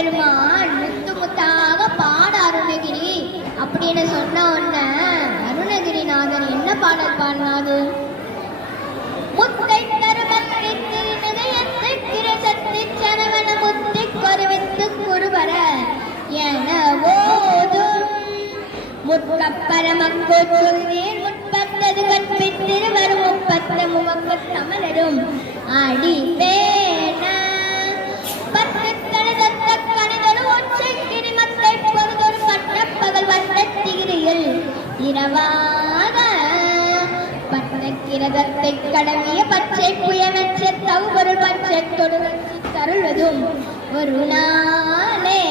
முருகப்பெருமான் முத்து முத்தாக பாட அருணகிரி அப்படின்னு சொன்ன உடனே அருணகிரிநாதன் என்ன பாடல் பாடினாரு? முத்தை தருமத்தை திருநதயத்தை கிரசத்தை சரவண முத்தை கொருவித்து குருவர என ஓதும் முற்பரமக்கோ சொல்வேன் முற்பத்தது கற்பித்திரு வரும் முப்பத்த முமக்கு தமிழரும் அடி பேன பத்து தழுதத்த கணிதரும் ஒற்றை கிரிமத்தை பொழுதொரு பட்ட பகல் வந்த திகிரியில் இரவாக பட்ட கிரதத்தை கடவிய பச்சை புயமற்ற தவுபொருள் பச்சை தொடு தருள்வதும் ஒரு நாளே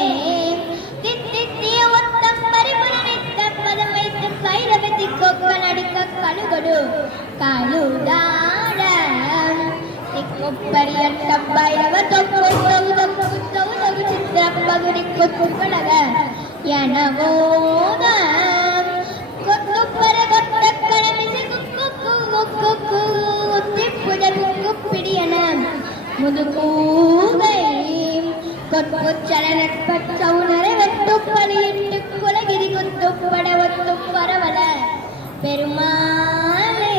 தித்தித்திய ஒத்தம் பரிபுரணித்த பதம் வைத்து கைரவதி கொக்க நடுக்க கழுகொடு கழுதாட திக்குப்பரியட்ட பைரவ தொப்பு தொகு தொகு தொகு சித்திர பகுடி கொத்து பழக எனவோத கொத்துப்பர கொத்த கடமிசை குக்கு திப்புதல் குப்பிடியன முதுகூகை கொட்புச்சரணற்பச்சவுணரை வெட்டுப்படியிட்டு குலகிரி குத்துப்பட ஒத்தும் வரவல பெருமாளே.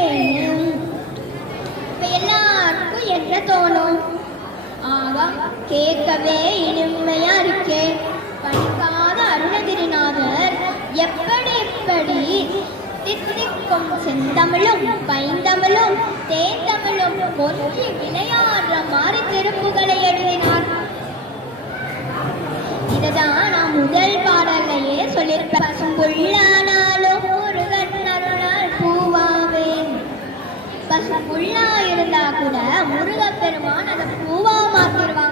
இப்ப எல்லாருக்கும் என்ன தோணும்? ஆகா, கேட்கவே இனிமையா இருக்கே. படிக்காத அருணகிரிநாதர் எப்படி தித்திக்கும் செந்தமிழும் பைந்தமிழும் தேந்தமிழும் கொஞ்சி விளையாடுற மாதிரி திருப்புகளை எழுதினார்.